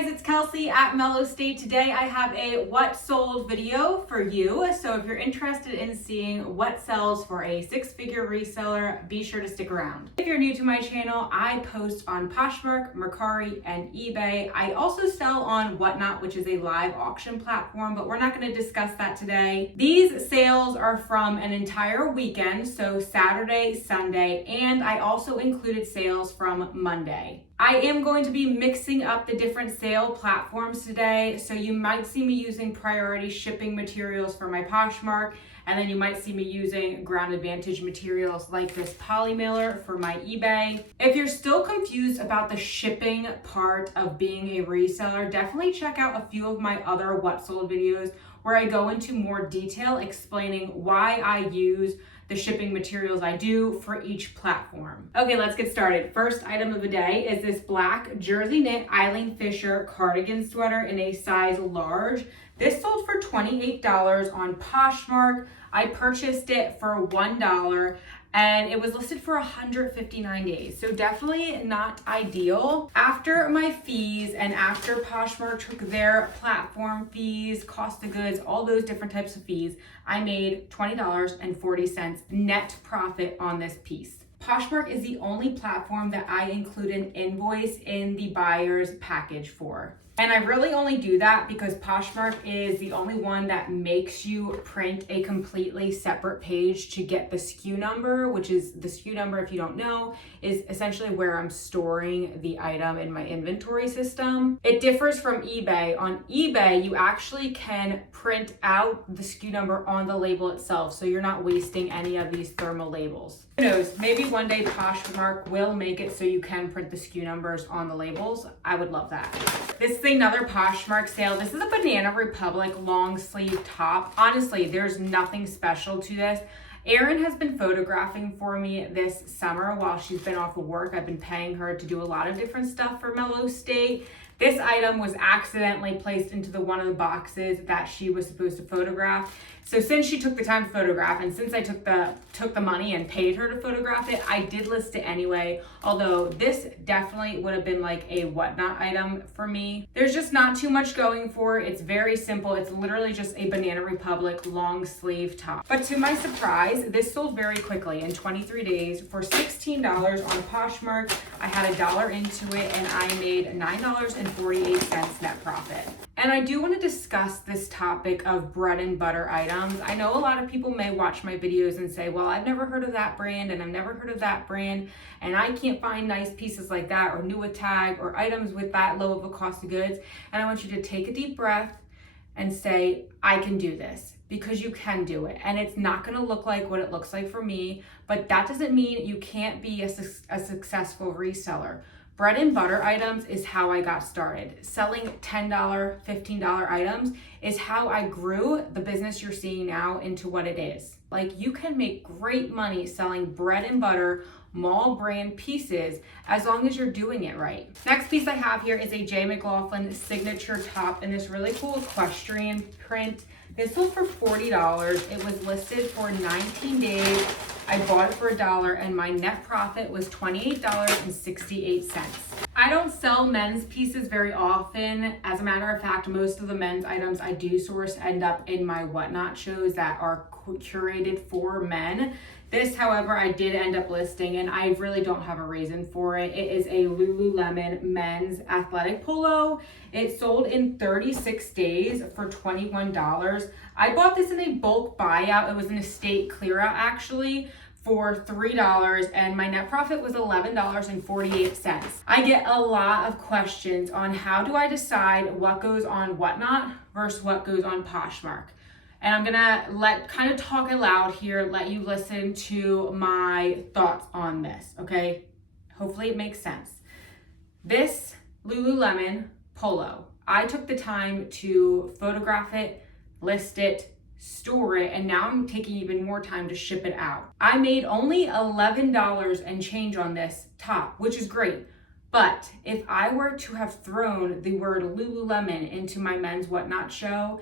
guys, it's Kelsey at Mellowstate. Today I have a what sold video for you. So if you're interested in seeing what sells for a six-figure reseller, be sure to stick around. If you're new to my channel, I post on Poshmark, Mercari, and eBay. I also sell on Whatnot, which is a live auction platform, but we're not going to discuss that today. These sales are from an entire weekend, so Saturday, Sunday, and I also included sales from Monday. I am going to be mixing up the different sale platforms today, so you might see me using priority shipping materials for my Poshmark, and then you might see me using ground advantage materials like this poly mailer for my eBay. If you're still confused about the shipping part of being a reseller, definitely check out a few of my other what sold videos where I go into more detail explaining why I use the shipping materials I do for each platform. Okay, let's get started. First item of the day is this black jersey knit Eileen Fisher cardigan sweater in a size large. This sold for $28 on Poshmark. I purchased it for $1 and it was listed for 159 days. So definitely not ideal. After my fees and after Poshmark took their platform fees, cost of goods, all those different types of fees, I made $20.40 net profit on this piece. Poshmark is the only platform that I include an invoice in the buyer's package for. And I really only do that because Poshmark is the only one that makes you print a completely separate page to get the SKU number, which is the SKU number, if you don't know, is essentially where I'm storing the item in my inventory system. It differs from eBay. On eBay, you actually can print out the SKU number on the label itself, so you're not wasting any of these thermal labels. Who knows, maybe one day Poshmark will make it so you can print the SKU numbers on the labels. I would love that. This is another Poshmark sale. This is a Banana Republic long sleeve top. Honestly, there's nothing special to this. Erin has been photographing for me this summer while she's been off of work. I've been paying her to do a lot of different stuff for Mellowstate. This item was accidentally placed into one of the boxes that she was supposed to photograph. So since she took the time to photograph and since I took the money and paid her to photograph it, I did list it anyway. Although this definitely would have been like a Whatnot item for me. There's just not too much going for it. It's very simple. It's literally just a Banana Republic long sleeve top. But to my surprise, this sold very quickly in 23 days for $16 on Poshmark. I had $1 into it and I made $9.48 net profit. And I do want to discuss this topic of bread and butter items. I know a lot of people may watch my videos and say, well, I've never heard of that brand and I've never heard of that brand and I can't find nice pieces like that or new tag or items with that low of a cost of goods. And I want you to take a deep breath and say, I can do this, because you can do it. And it's not gonna look like what it looks like for me, but that doesn't mean you can't be a successful reseller. Bread and butter items is how I got started. Selling $10, $15 items is how I grew the business you're seeing now into what it is. Like, you can make great money selling bread and butter mall brand pieces as long as you're doing it right. Next piece I have here is a J. McLaughlin signature top in this really cool equestrian print. This sold for $40. It was listed for 19 days. I bought it for $1 and my net profit was $28.68. I don't sell men's pieces very often. As a matter of fact, most of the men's items I do source end up in my Whatnot shows that are curated for men. This, however, I did end up listing and I really don't have a reason for it. It is a Lululemon men's athletic polo. It sold in 36 days for $21. I bought this in a bulk buyout. It was an estate clear out actually for $3 and my net profit was $11.48. I get a lot of questions on how do I decide what goes on Whatnot versus what goes on Poshmark. And I'm gonna kind of talk aloud here, let you listen to my thoughts on this, okay? Hopefully it makes sense. This Lululemon polo, I took the time to photograph it, list it, store it, and now I'm taking even more time to ship it out. I made only $11 and change on this top, which is great. But if I were to have thrown the word Lululemon into my men's Whatnot show,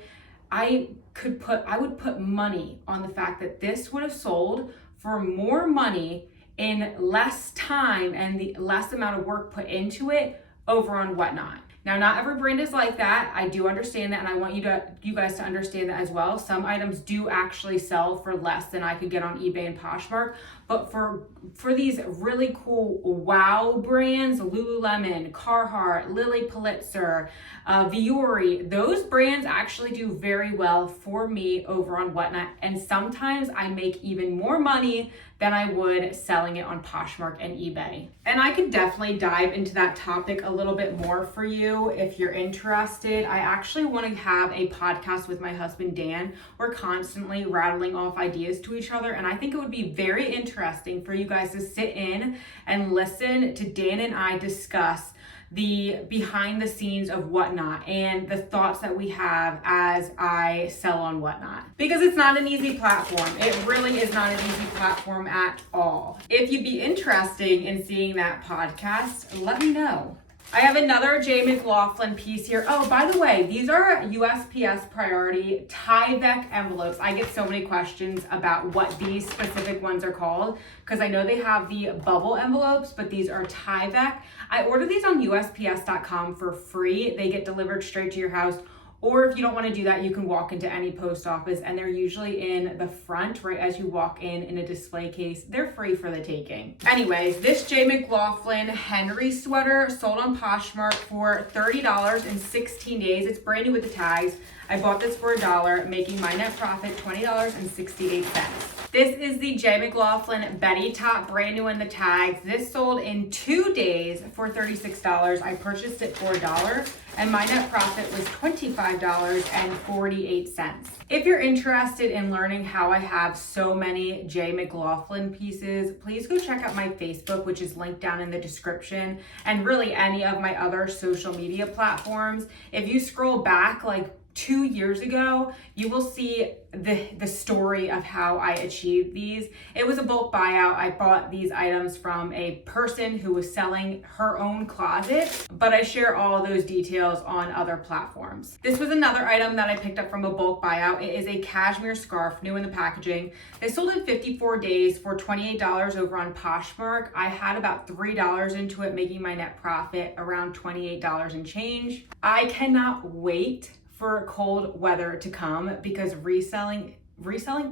I would put money on the fact that this would have sold for more money in less time and the less amount of work put into it over on Whatnot. Now, not every brand is like that. I do understand that, and I want you guys to understand that as well. Some items do actually sell for less than I could get on eBay and Poshmark, but for these really cool wow brands, Lululemon, Carhartt, Lilly Pulitzer, Vuori, those brands actually do very well for me over on Whatnot, and sometimes I make even more money than I would selling it on Poshmark and eBay. And I could definitely dive into that topic a little bit more for you if you're interested. I actually want to have a podcast with my husband, Dan. We're constantly rattling off ideas to each other, and I think it would be very interesting for you guys to sit in and listen to Dan and I discuss the behind the scenes of Whatnot and the thoughts that we have as I sell on Whatnot. Because it's not an easy platform. It really is not an easy platform at all. If you'd be interested in seeing that podcast, let me know. I have another J. McLaughlin piece here. Oh, by the way, these are USPS priority Tyvek envelopes. I get so many questions about what these specific ones are called because I know they have the bubble envelopes, but these are Tyvek. I order these on USPS.com for free. They get delivered straight to your house. Or if you don't want to do that, you can walk into any post office and they're usually in the front, right as you walk in a display case. They're free for the taking. Anyways, this J. McLaughlin Henry sweater sold on Poshmark for $30 in 16 days. It's brand new with the tags. I bought this for $1, making my net profit $20.68. This is the J. McLaughlin Betty top, brand new in the tags. This sold in 2 days for $36. I purchased it for $1 and my net profit was $25.48. If you're interested in learning how I have so many J. McLaughlin pieces, please go check out my Facebook, which is linked down in the description, and really any of my other social media platforms. If you scroll back like 2 years ago, you will see the story of how I achieved these. It was a bulk buyout. I bought these items from a person who was selling her own closet, but I share all those details on other platforms. This was another item that I picked up from a bulk buyout. It is a cashmere scarf, new in the packaging. They sold in 54 days for $28 over on Poshmark. I had about $3 into it, making my net profit around $28 and change. I cannot wait for cold weather to come because reselling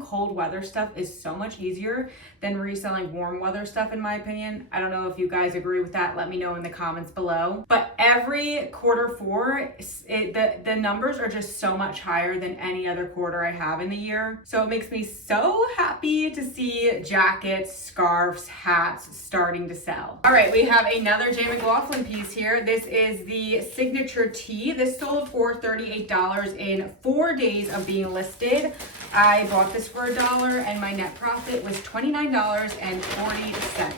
cold weather stuff is so much easier than reselling warm weather stuff, in my opinion. I don't know if you guys agree with that. Let me know in the comments below. But every quarter the numbers are just so much higher than any other quarter I have in the year. So it makes me so happy to see jackets, scarves, hats starting to sell. All right, we have another J. McLaughlin piece here. This is the signature tee. This sold for $38 in 4 days of being listed. I bought this for $1 and my net profit was $29.40.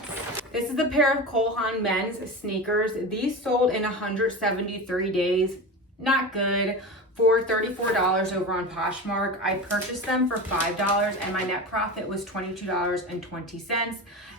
This is a pair of Cole Haan men's sneakers. These sold in 173 days. Not good. For $34 over on Poshmark. I purchased them for $5 and my net profit was $22.20.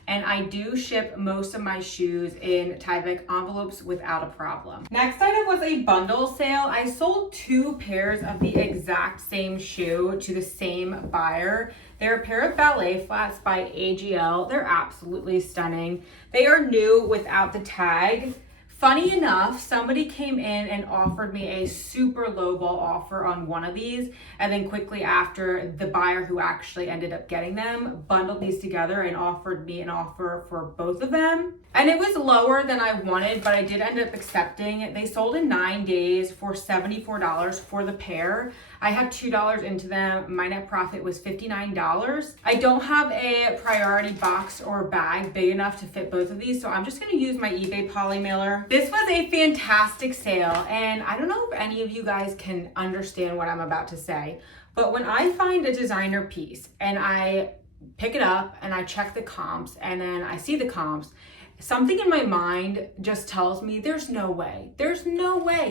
And I do ship most of my shoes in Tyvek envelopes without a problem. Next item was a bundle sale. I sold 2 pairs of the exact same shoe to the same buyer. They're a pair of ballet flats by AGL. They're absolutely stunning. They are new without the tag. Funny enough, somebody came in and offered me a super lowball offer on one of these, and then quickly after, the buyer who actually ended up getting them bundled these together and offered me an offer for both of them. And it was lower than I wanted, but I did end up accepting. They sold in 9 days for $74 for the pair. I had $2 into them. My net profit was $59. I don't have a priority box or bag big enough to fit both of these, so I'm just gonna use my eBay poly mailer. This was a fantastic sale, and I don't know if any of you guys can understand what I'm about to say, but when I find a designer piece and I pick it up and I check the comps and then I see the comps, something in my mind just tells me there's no way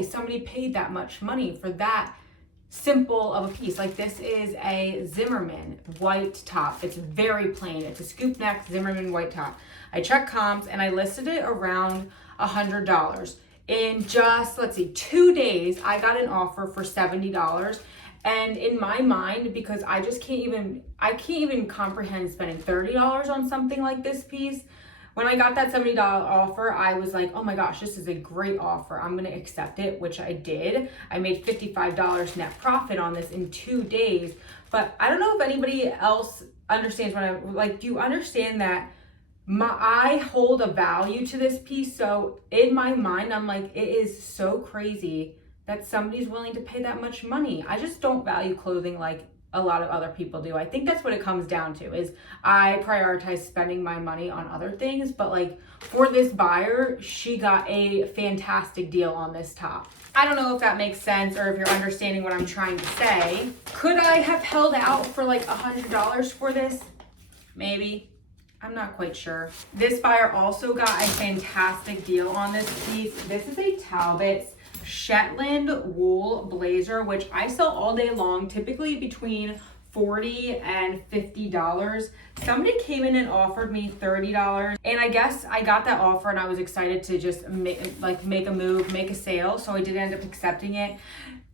somebody paid that much money for that simple of a piece. Like, this is a Zimmerman white top. It's very plain. It's a scoop neck Zimmerman white top. I checked comps and I listed it around $100. In just, 2 days, I got an offer for $70. And in my mind, because I can't even comprehend spending $30 on something like this piece, When I got that $70 offer, I was like, oh my gosh, this is a great offer. I'm gonna accept it, which I did. I made $55 net profit on this in 2 days. But I don't know if anybody else understands what I'm like. Do you understand that I hold a value to this piece? So in my mind, I'm like, it is so crazy that somebody's willing to pay that much money. I just don't value clothing like a lot of other people do. I think that's what it comes down to, is I prioritize spending my money on other things, but like for this buyer, she got a fantastic deal on this top. I don't know if that makes sense or if you're understanding what I'm trying to say. Could I have held out for like $100 for this? Maybe. I'm not quite sure. This buyer also got a fantastic deal on this piece. This is a Talbot's Shetland wool blazer, which I sell all day long, typically between $40 and $50. Somebody came in and offered me $30, and I guess I got that offer and I was excited to just make a move, make a sale, so I did end up accepting it.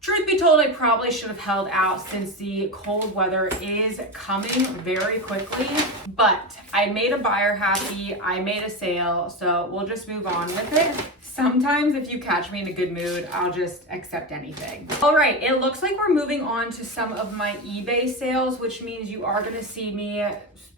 Truth be told, I probably should have held out since the cold weather is coming very quickly, but I made a buyer happy, I made a sale, so we'll just move on with it. Sometimes if you catch me in a good mood, I'll just accept anything. All right, it looks like we're moving on to some of my eBay sales, which means you are gonna see me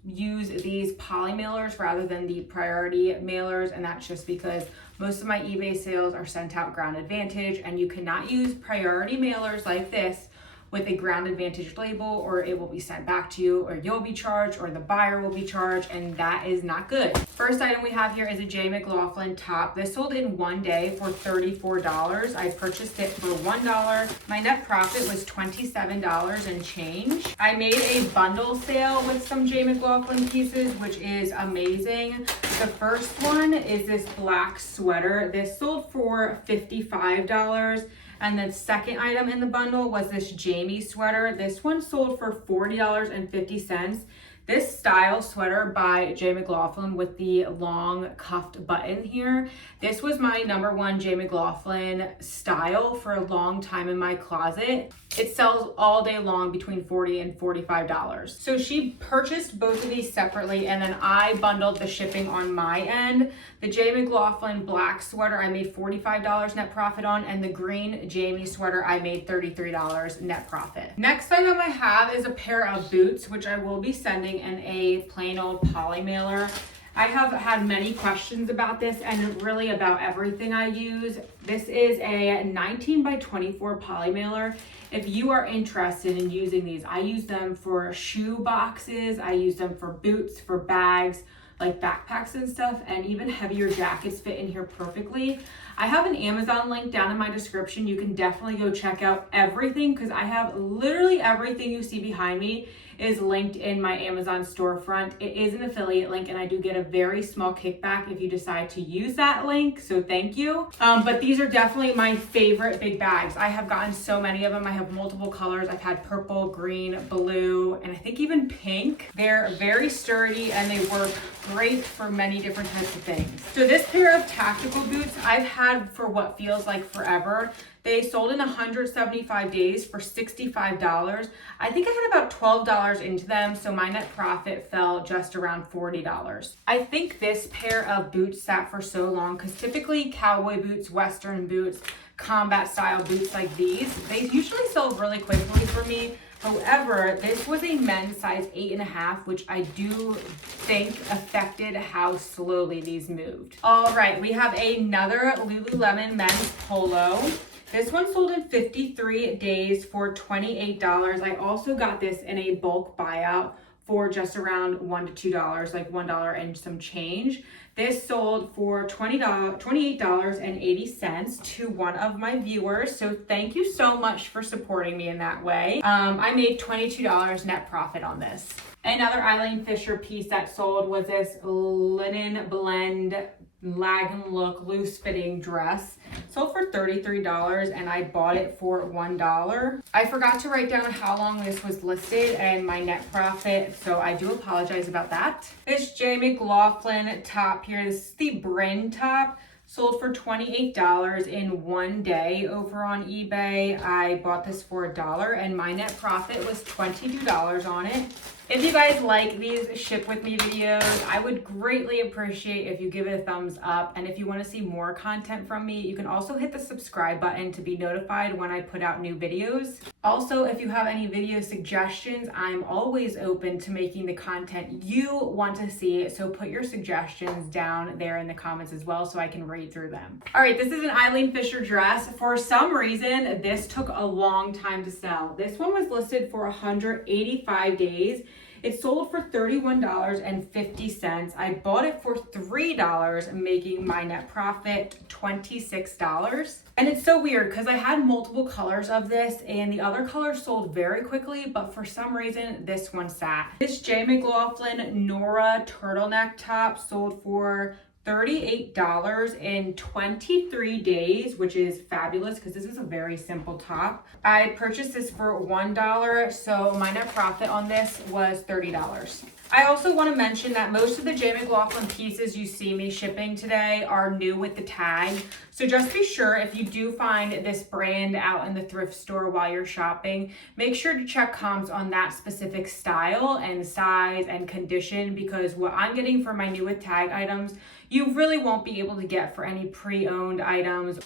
use these poly mailers rather than the priority mailers, and that's just because most of my eBay sales are sent out ground advantage, and you cannot use priority mailers like this with a ground advantage label, or it will be sent back to you, or you'll be charged, or the buyer will be charged, and that is not good. First item we have here is a J. McLaughlin top. This sold in 1 day for $34. I purchased it for $1. My net profit was $27 and change. I made a bundle sale with some J. McLaughlin pieces, which is amazing. The first one is this black sweater. This sold for $55. And the second item in the bundle was this Jamie sweater. This one sold for $40.50. This style sweater by J. McLaughlin with the long cuffed button here. This was my #1 J. McLaughlin style for a long time in my closet. It sells all day long between $40 and $45. So she purchased both of these separately, and then I bundled the shipping on my end. The J. McLaughlin black sweater I made $45 net profit on, and the green Jamie sweater I made $33 net profit. Next item I have is a pair of boots, which I will be sending in a plain old poly mailer. I have had many questions about this and really about everything I use. This is a 19 by 24 poly mailer. If you are interested in using these, I use them for shoe boxes, I use them for boots, for bags, like backpacks and stuff, and even heavier jackets fit in here perfectly. I have an Amazon link down in my description. You can definitely go check out everything, because I have literally everything you see behind me is linked in my Amazon storefront. It is an affiliate link, and I do get a very small kickback if you decide to use that link, so thank you. But these are definitely my favorite big bags. I have gotten so many of them. I have multiple colors. I've had purple, green, blue, and I think even pink. They're very sturdy and they work great for many different types of things. So this pair of tactical boots I've had for what feels like forever. They sold in 175 days for $65. I think I had about $12 into them, so my net profit fell just around $40. I think this pair of boots sat for so long, because typically cowboy boots, Western boots, combat style boots like these, they usually sell really quickly for me. However, this was a men's size 8.5, which I do think affected how slowly these moved. All right, we have another Lululemon men's polo. This one sold in 53 days for $28. I also got this in a bulk buyout for just around $1 to $2, like $1 and some change. This sold for $28.80 to one of my viewers. So thank you so much for supporting me in that way. I made $22 net profit on this. Another Eileen Fisher piece that sold was this linen blend lag and look loose fitting dress. Sold for $33 and I bought it for $1. I forgot to write down how long this was listed and my net profit, so I do apologize about that. This J. McLaughlin top here, this is the Bryn top. Sold for $28 in one day over on eBay. I bought this for $1 and my net profit was $22 on it. If you guys like these ship with me videos, I would greatly appreciate if you give it a thumbs up. And if you want to see more content from me, you can also hit the subscribe button to be notified when I put out new videos. Also, if you have any video suggestions, I'm always open to making the content you want to see. So put your suggestions down there in the comments as well so I can read through them. All right, this is an Eileen Fisher dress. For some reason, this took a long time to sell. This one was listed for 185 days. It sold for $31.50. I bought it for $3, making my net profit $26. And it's so weird because I had multiple colors of this and the other colors sold very quickly, but for some reason this one sat. This J. McLaughlin Nora turtleneck top sold for $38 in 23 days, which is fabulous because this is a very simple top. I purchased this for $1, so my net profit on this was $30. I also want to mention that most of the J. McLaughlin pieces you see me shipping today are new with the tag. So just be sure if you do find this brand out in the thrift store while you're shopping, make sure to check comps on that specific style and size and condition, because what I'm getting for my new with tag items, you really won't be able to get for any pre-owned items.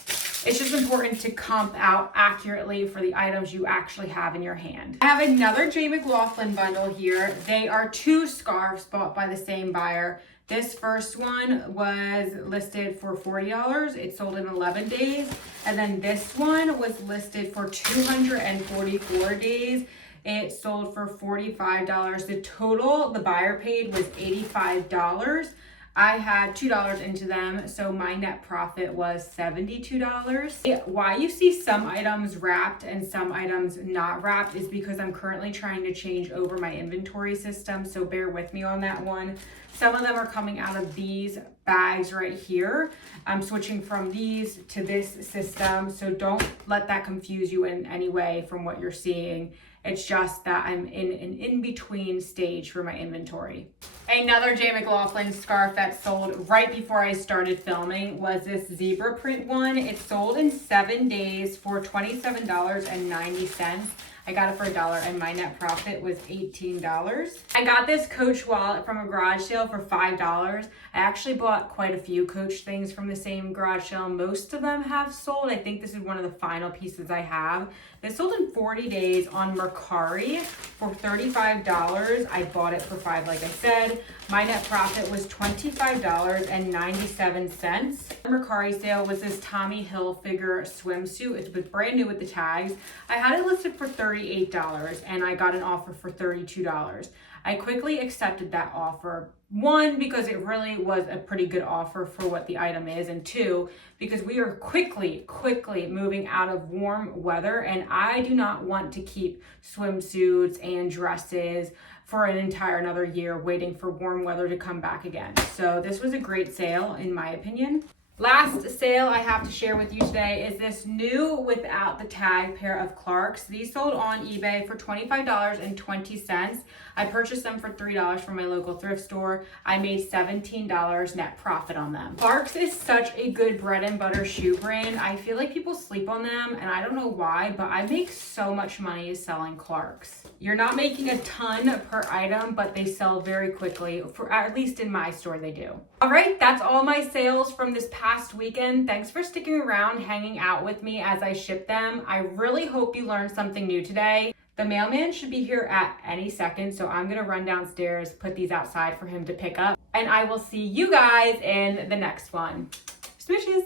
It's just important to comp out accurately for the items you actually have in your hand. I have another J. McLaughlin bundle here. They are two scarves bought by the same buyer. This first one was listed for $40. It sold in 11 days. And then this one was listed for 244 days. It sold for $45. The total the buyer paid was $85. I had $2 into them, so my net profit was $72. Why you see some items wrapped and some items not wrapped is because I'm currently trying to change over my inventory system, so bear with me on that one. Some of them are coming out of these bags right here. I'm switching from these to this system, so don't let that confuse you in any way from what you're seeing. It's just that I'm in an in-between stage for my inventory. Another J. McLaughlin scarf that sold right before I started filming was this zebra print one. It sold in 7 days for $27.90. I got it for $1 and my net profit was $18. I got this Coach wallet from a garage sale for $5. I actually bought quite a few Coach things from the same garage sale. Most of them have sold. I think this is one of the final pieces I have. This sold in 40 days on Mercari for $35. I bought it for $5, like I said. My net profit was $25.97. The Mercari sale was this Tommy Hilfiger swimsuit. It was brand new with the tags. I had it listed for $38 and I got an offer for $32. I quickly accepted that offer. One, because it really was a pretty good offer for what the item is, and two, because we are quickly moving out of warm weather, and I do not want to keep swimsuits and dresses for an entire another year waiting for warm weather to come back again. So this was a great sale in my opinion. Last sale I have to share with you today is this new without the tag pair of Clarks. These sold on eBay for $25.20. I purchased them for $3 from my local thrift store. I made $17 net profit on them. Clarks is such a good bread and butter shoe brand. I feel like people sleep on them and I don't know why, but I make so much money selling Clarks. You're not making a ton per item, but they sell very quickly, for at least in my store they do. All right, that's all my sales from this past weekend. Thanks for sticking around, hanging out with me as I ship them. I really hope you learned something new today. The mailman should be here at any second, so I'm gonna run downstairs, put these outside for him to pick up, and I will see you guys in the next one. Smooshes.